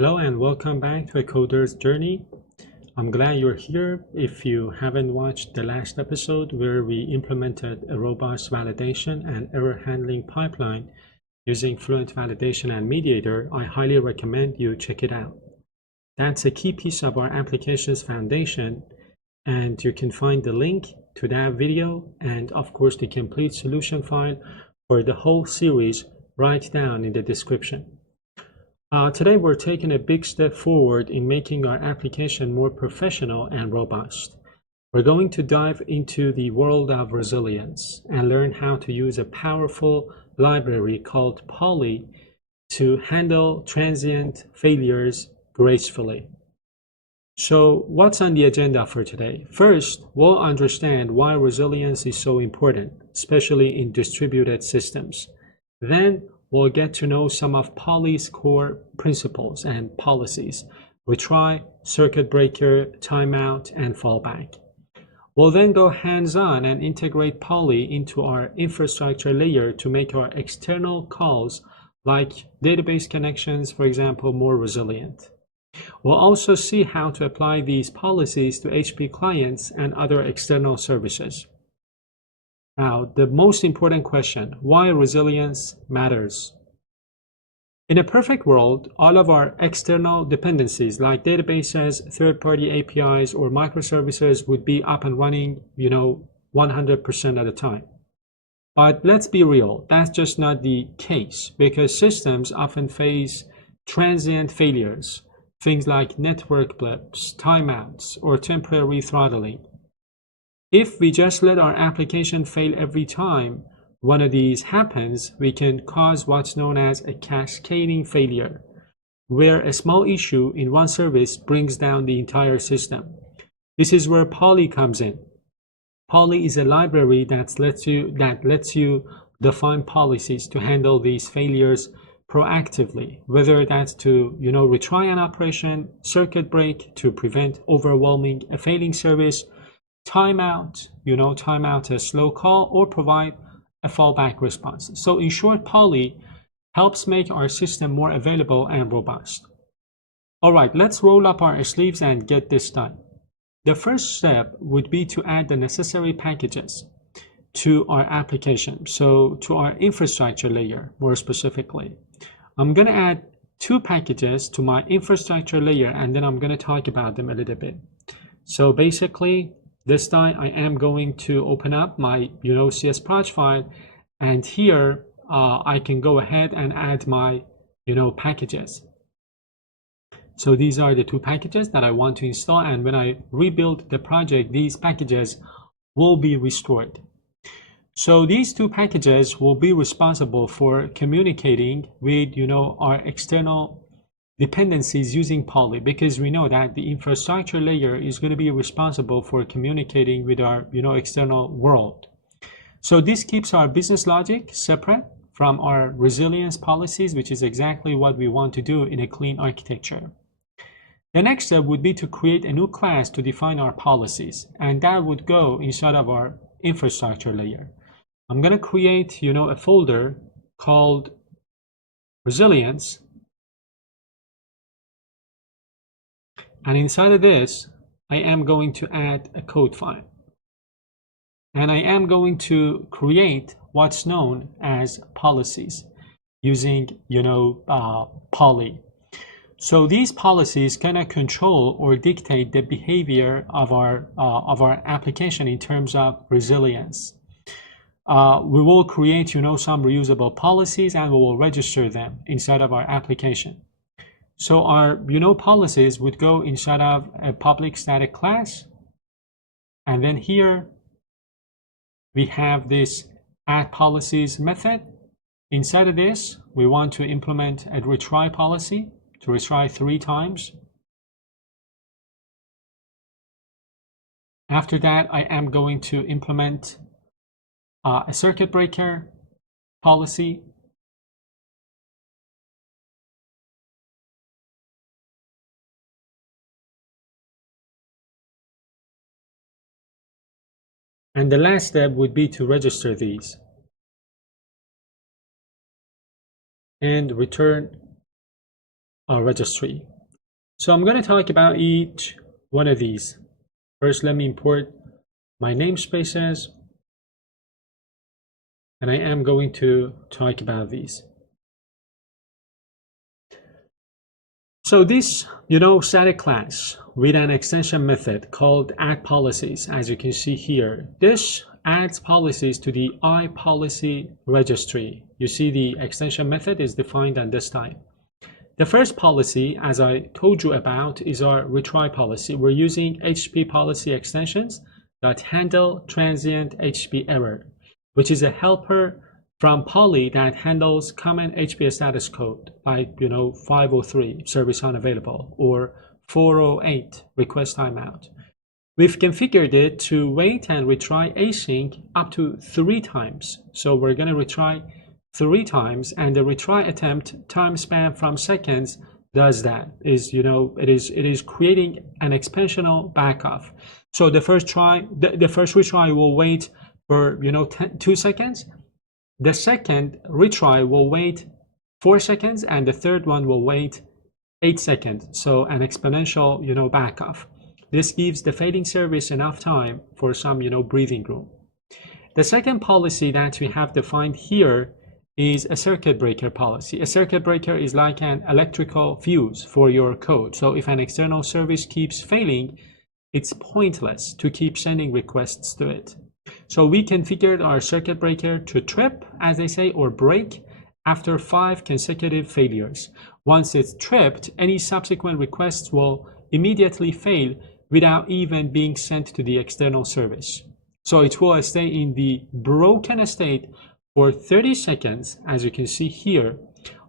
Hello and welcome back to a coder's journey. I'm glad you're here. If you haven't watched the last episode where we implemented a robust validation and error handling pipeline using Fluent Validation and Mediator, I highly recommend you check it out. That's a key piece of our application's foundation, and you can find the link to that video and of course the complete solution file for the whole series right down in the description. Today we're taking a big step forward in making our application more professional and robust. We're going to dive into the world of resilience and learn how to use a powerful library called Poly to handle transient failures gracefully. So what's on the agenda for today? First, we'll understand why resilience is so important, especially in distributed systems. Then we'll get to know some of Poly's core principles and policies: retry, circuit breaker, timeout, and fallback. We'll then go hands-on and integrate Poly into our infrastructure layer to make our external calls, like database connections, for example, more resilient. We'll also see how to apply these policies to HP clients and other external services. Now, the most important question: why resilience matters. In a perfect world, all of our external dependencies like databases, third-party APIs, or microservices would be up and running, 100% of the time. But let's be real, that's just not the case, because systems often face transient failures, things like network blips, timeouts, or temporary throttling. If we just let our application fail every time one of these happens, we can cause what's known as a cascading failure, where a small issue in one service brings down the entire system. This is where Poly comes in. Poly is a library that lets you define policies to handle these failures proactively, whether that's to retry an operation, circuit break to prevent overwhelming a failing service, timeout, timeout a slow call, or provide a fallback response. So in short, Poly helps make our system more available and robust. All right, let's roll up our sleeves and get this done. The first step would be to add the necessary packages to our application. So to our infrastructure layer, more specifically. I'm going to add 2 packages to my infrastructure layer, and then I'm going to talk about them a little bit. So basically, this time I am going to open up my CS proj file, and here I can go ahead and add my packages. So these are the 2 packages that I want to install, and when I rebuild the project, these packages will be restored. So these 2 packages will be responsible for communicating with our external dependencies using Poly, because we know that the infrastructure layer is going to be responsible for communicating with our external world. So this keeps our business logic separate from our resilience policies, which is exactly what we want to do in a clean architecture. The next step would be to create a new class to define our policies, and that would go inside of our infrastructure layer. I'm going to create a folder called resilience. And inside of this, I am going to add a code file. And I am going to create what's known as policies using, Poly. So these policies cannot control or dictate the behavior of our application in terms of resilience. We will create, some reusable policies, and we will register them inside of our application. So our policies would go inside of a public static class, and then here we have this add policies method. Inside of this, we want to implement a retry policy to retry 3 times. After that, I am going to implement a circuit breaker policy. And the last step would be to register these and return registry. So I'm going to talk about each one of these. First, let me import my namespaces, and I am going to talk about these. So this, static class with an extension method called add policies, as you can see here, this adds policies to the iPolicy registry. You see the extension method is defined on this type. The first policy, as I told you about, is our retry policy. We're using HTTP policy extensions that handle transient HTTP error, which is a helper from Poly that handles common HTTP status code, like 503 service unavailable or 408 request timeout. We've configured it to wait and retry async up to 3 times. So we're going to retry 3 times, and the retry attempt time span from seconds does that. It is creating an expansional backoff. So the first retry will wait for 2 seconds. The second retry will wait 4 seconds, and the third one will wait 8 seconds. So an exponential backoff. This gives the failing service enough time for some breathing room. The second policy that we have defined here is a circuit breaker policy. A circuit breaker is like an electrical fuse for your code. So if an external service keeps failing, it's pointless to keep sending requests to it. So we configured our circuit breaker to trip, as they say, or break after 5 consecutive failures. Once it's tripped, any subsequent requests will immediately fail without even being sent to the external service. So it will stay in the broken state for 30 seconds, as you can see here,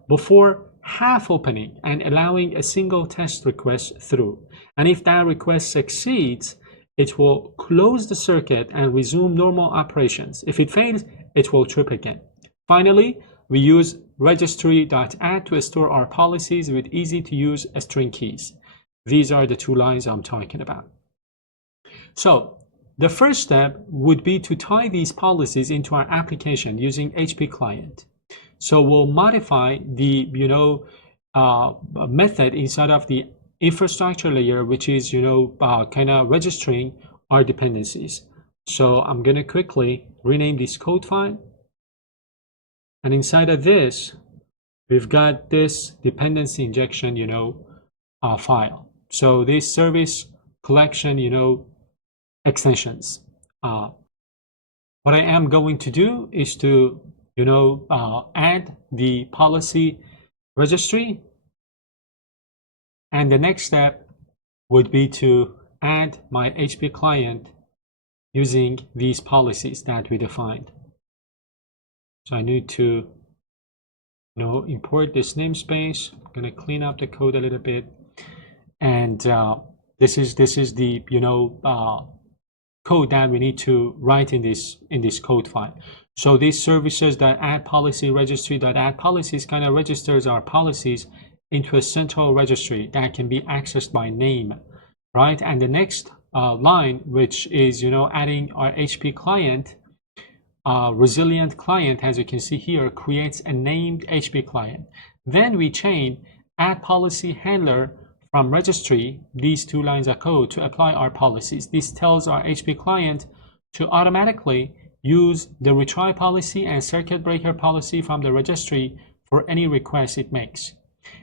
before half opening and allowing a single test request through. And if that request succeeds, it will close the circuit and resume normal operations. If it fails, it will trip again. Finally, we use registry.add to store our policies with easy-to-use string keys. These are the 2 lines I'm talking about. So the first step would be to tie these policies into our application using HP client. So we'll modify the method inside of the infrastructure layer, which is kind of registering our dependencies. So I'm going to quickly rename this code file, and inside of this we've got this dependency injection file. So this service collection extensions. What I am going to do is to add the policy registry, and the next step would be to add my HP client using these policies that we defined. So I need to import this namespace. I'm going to clean up the code a little bit, and this is the code that we need to write in this code file. So these services that add policy registry that add policies kind of registers our policies into a central registry that can be accessed by name, right? And the next line, which is adding our HP client, resilient client, as you can see here, creates a named HP client. Then we chain add policy handler from registry, these 2 lines of code, to apply our policies. This tells our HP client to automatically use the retry policy and circuit breaker policy from the registry for any request it makes.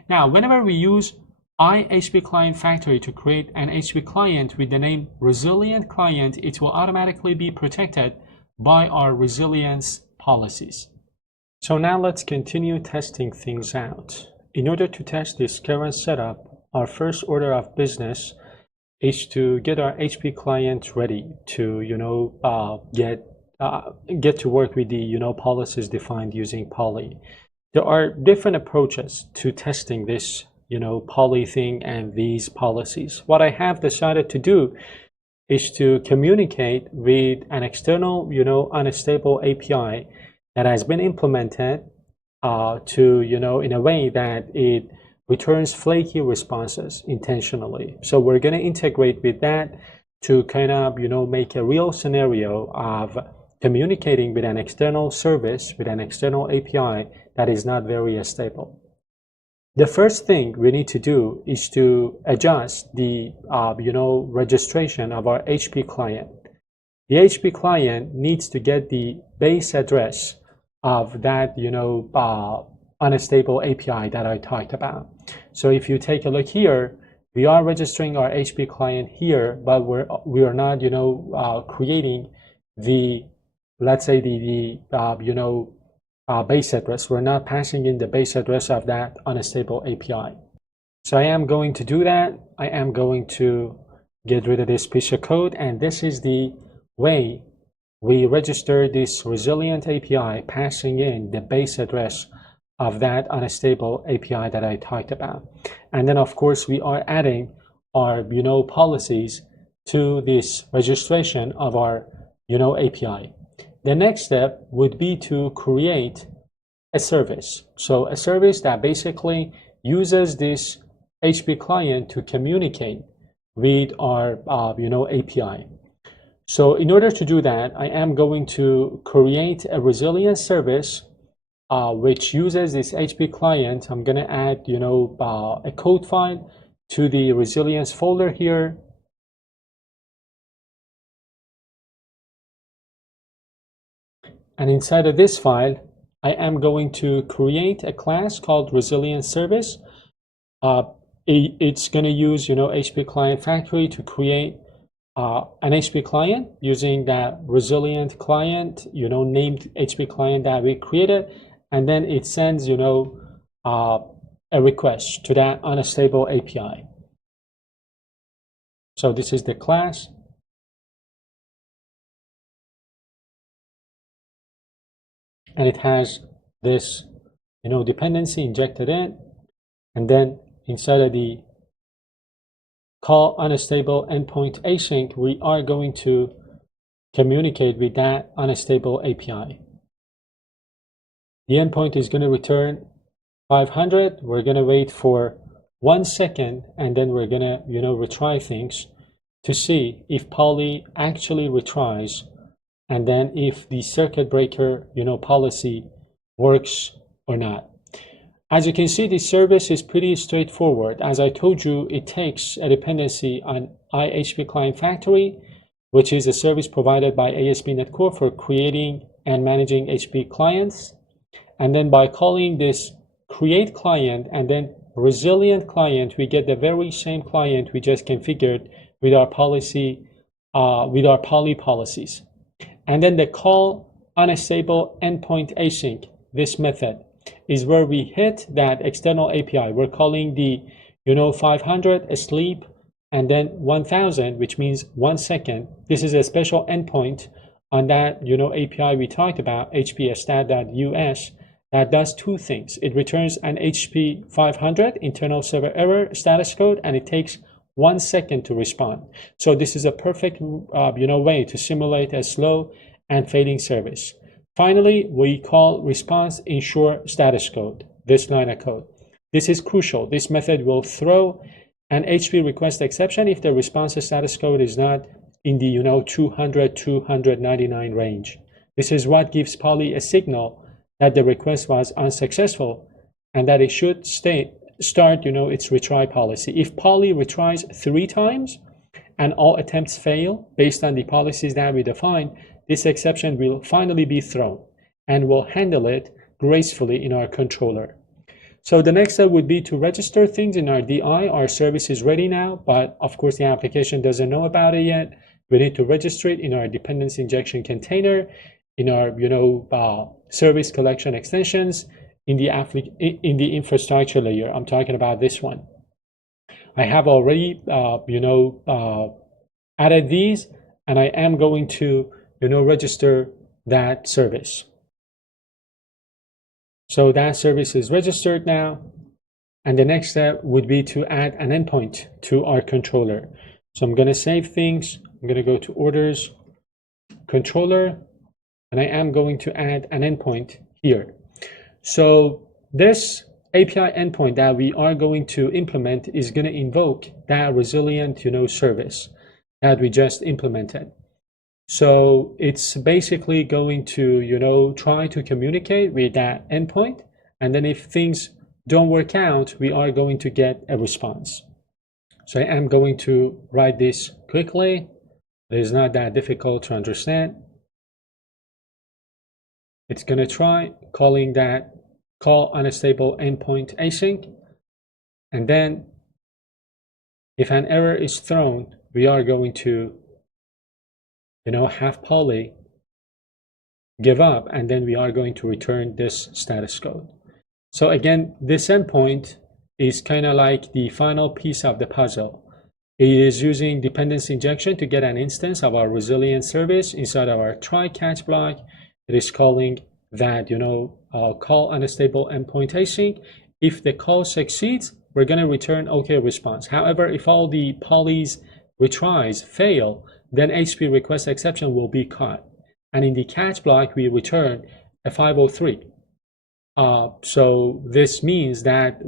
Now, whenever we use iHP client factory to create an HP client with the name resilient client, it will automatically be protected by our resilience policies. So now let's continue testing things out. In order to test this current setup, our first order of business is to get our HP client ready to get to work with the policies defined using Poly. There are different approaches to testing this Poly thing and these policies. What I have decided to do is to communicate with an external unstable API that has been implemented to in a way that it returns flaky responses intentionally. So we're going to integrate with that to kind of make a real scenario of communicating with an external service, with an external API that is not very stable. the first thing we need to do is to adjust the registration of our HP client. The HP client needs to get the base address of that unstable API that I talked about. So if you take a look here, we are registering our HP client here, but we are not creating the, let's say, the base address. We're not passing in the base address of that unstable API. So I am going to do that. I am going to get rid of this piece of code, and this is the way we register this resilient API, passing in the base address of that unstable API that I talked about. And then of course we are adding our policies to this registration of our API. The next step would be to create a service. So a service that basically uses this HP client to communicate with our API. So in order to do that, I am going to create a resilience service which uses this HP client. I'm going to add a code file to the resilience folder here. And inside of this file, I am going to create a class called resilience service. It's going to use HP client factory to create an HP client using that resilient client, named HP client that we created, and then it sends a request to that unstable API. So this is the class. And it has this dependency injected in, and then inside of the call unstable endpoint async, we are going to communicate with that unstable API. The endpoint is going to return 500. We're going to wait for 1 second, and then we're going to retry things to see if poly actually retries, and then if the circuit breaker policy works or not. As you can see, this service is pretty straightforward. As I told you, it takes a dependency on iHP Client Factory, which is a service provided by ASP.NET Core for creating and managing HP clients. And then by calling this create client and then resilient client, we get the very same client we just configured with our policy, with our poly policies. And then the call unstable endpoint async, this method, is where we hit that external API. We're calling the 500 asleep, and then 1000, which means 1 second. This is a special endpoint on that API we talked about, hp-stat.us, that does two things. It returns an HP 500 internal server error status code, and it takes 1 second to respond. So this is a perfect way to simulate a slow and failing service. Finally, we call response ensure status code, this line of code. This is crucial. This method will throw an HP request exception if the response status code is not in the 200, 299 range. This is what gives Poly a signal that the request was unsuccessful and that it should start its retry policy. If Poly retries 3 times and all attempts fail based on the policies that we define, this exception will finally be thrown, and we'll handle it gracefully in our controller. So the next step would be to register things in our DI. Our service is ready now, but of course the application doesn't know about it yet. We need to register it in our dependency injection container, in our service collection extensions, in the infrastructure layer. I'm talking about this one. I have already added these, and I am going to register that service. So that service is registered now, and the next step would be to add an endpoint to our controller. So I'm going to save things. I'm going to go to orders, controller, and I am going to add an endpoint here. So this API endpoint that we are going to implement is going to invoke that resilient service that we just implemented. So it's basically going to try to communicate with that endpoint, and then if things don't work out, we are going to get a response. So I am going to write this quickly. It is not that difficult to understand. It's going to try calling that call unstable endpoint async. And then if an error is thrown, we are going to, have Polly give up, and then we are going to return this status code. So again, this endpoint is kind of like the final piece of the puzzle. It is using dependency injection to get an instance of our resilient service inside of our try catch block. It is calling that, call unstable endpoint async. If the call succeeds, we're going to return OK response. However, if all the Polly's retries fail, then HTTP request exception will be caught. And in the catch block, we return a 503. So this means that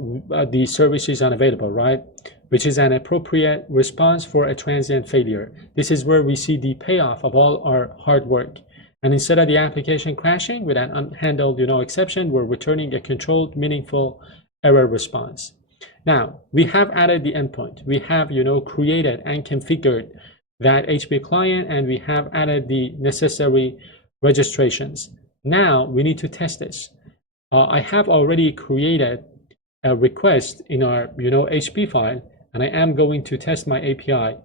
the service is unavailable, right? Which is an appropriate response for a transient failure. This is where we see the payoff of all our hard work. And instead of the application crashing with an unhandled, exception, we're returning a controlled, meaningful error response. Now, we have added the endpoint. We have, created and configured that HTTP client, and we have added the necessary registrations. Now, we need to test this. I have already created a request in our, HTTP file, and I am going to test my API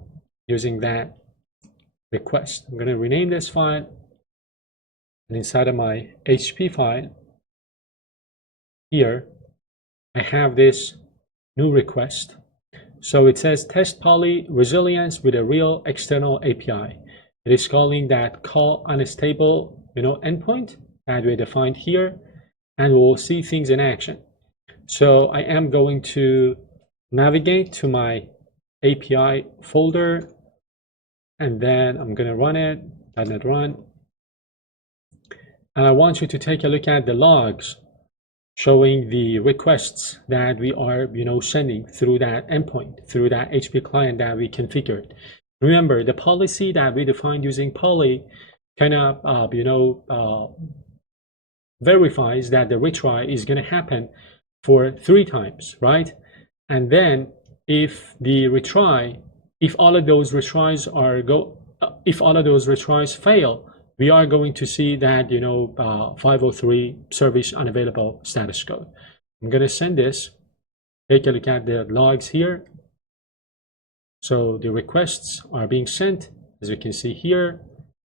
using that request. I'm going to rename this file, and inside of my HTTP file, here, I have this new request. So it says test Polly resilience with a real external API. It is calling that call unstable, endpoint that we defined here, and we'll see things in action. So I am going to navigate to my API folder, and then I'm going to run it, .NET run. And I want you to take a look at the logs showing the requests that we are, sending through that endpoint, through that HTTP client that we configured. Remember, the policy that we defined using Polly kind of, verifies that the retry is going to happen for 3 times, right? And then if the retry, if all of those retries fail, we are going to see that, 503 service unavailable status code. I'm going to send this. Take a look at the logs here. So the requests are being sent, as you can see here,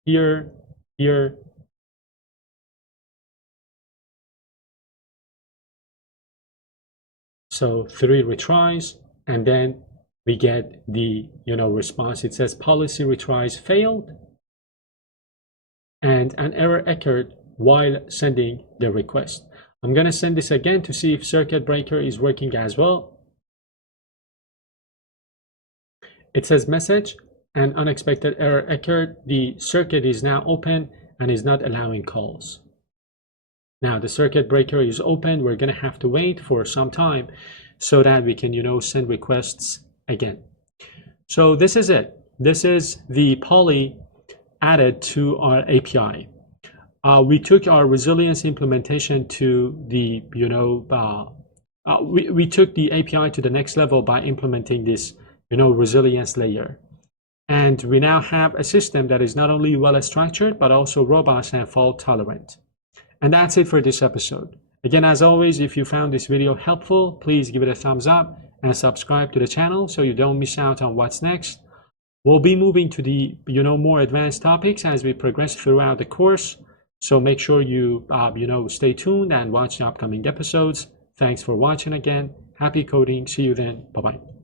here, here. So 3 retries, and then we get the, response. It says policy retries failed, and an error occurred while sending the request. I'm going to send this again to see if circuit breaker is working as well. It says message, an unexpected error occurred. The circuit is now open and is not allowing calls. Now the circuit breaker is open. We're going to have to wait for some time so that we can, send requests again. So this is it. This is the Polly added to our API. We took our resilience implementation to the, we took the API to the next level by implementing this, resilience layer. And we now have a system that is not only well structured, but also robust and fault tolerant. And that's it for this episode. Again, as always, if you found this video helpful, please give it a thumbs up and subscribe to the channel so you don't miss out on what's next. We'll be moving to the, more advanced topics as we progress throughout the course. So make sure you, stay tuned and watch the upcoming episodes. Thanks for watching again. Happy coding. See you then. Bye-bye.